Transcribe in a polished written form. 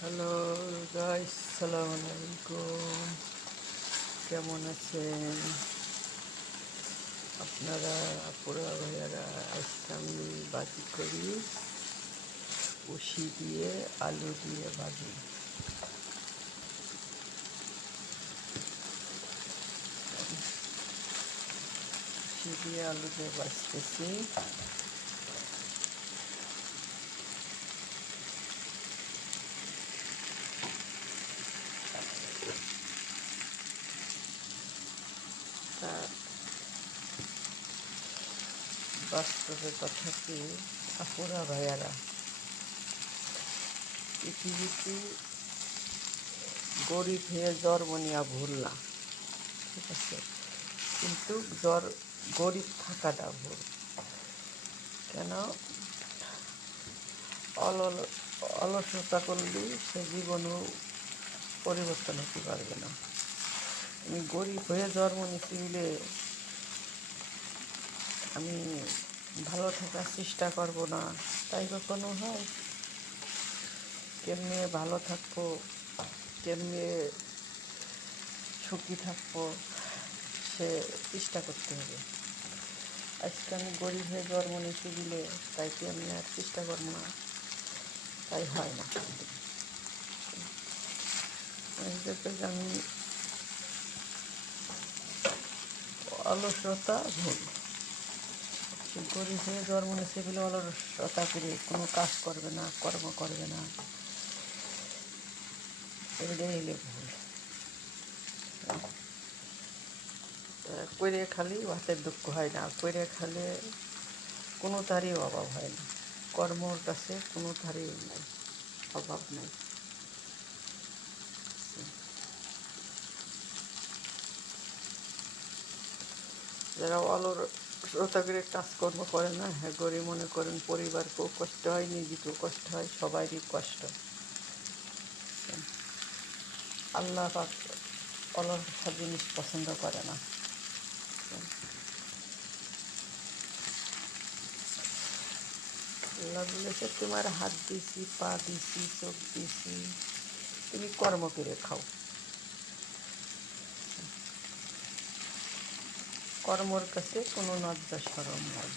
Hello guys, সালাম আলাইকুম। কেমন আছেন আপনারা? আপুরা ভাইয়ারা, আজকে আমি বাজি করি উশি দিয়ে, আলু দিয়ে ভাজি। উশি দিয়ে আলু দিয়ে ভাজতেছি। তা বাস্তবে কথা কি, আপুরা ভাইয়ারা, পৃথিবীতে গরিব হয়ে জন্ম নেওয়া ভুল না, ঠিক আছে, কিন্তু গরিব থাকাটা ভুল। কেন? অলসতা করলে সে জীবনও পরিবর্তন হতে পারবে না। আমি গরিব হয়ে জন্ম নিয়েছি বলে আমি ভালো থাকার চেষ্টা করব না, তাই কখনো হয়? কেমনে ভালো থাকবো, কেমনে সুখী থাকবো, সে চেষ্টা করতে হবে। আজকে আমি গরিব হয়ে জন্ম নিয়েছি বলে তাই কি আমি আর চেষ্টা করবো না? তাই হয় না। আমি অলসতা ভুল। গরিব হয়ে জন্ম নিয়েছে বলে অলসতা করে কোনো কাজ করবে না, কর্ম করবে না, এটাই হলে ভুল। করে খালি ভাতের দুঃখ হয় না, করে খালে কোনো তারই অভাব হয় না। কর্মর কাছে কোনো তারই নাই, অভাব নাই। যারা অলসতা করে কাজকর্ম করে না, হ্যাঁ গরিব মনে করেন পরিবারকেও কষ্ট হয়, নিজেকেও কষ্ট হয়, সবারই কষ্ট। আল্লাহ পাক অলস জিনিস পছন্দ করে না। আল্লাহ বলেছে, তোমার হাত দিছি, পা দিছি, চোখ দিছি, তুমি কর্ম করে খাও। কর্মর কাছে কোনো লজ্জা শরম নাই।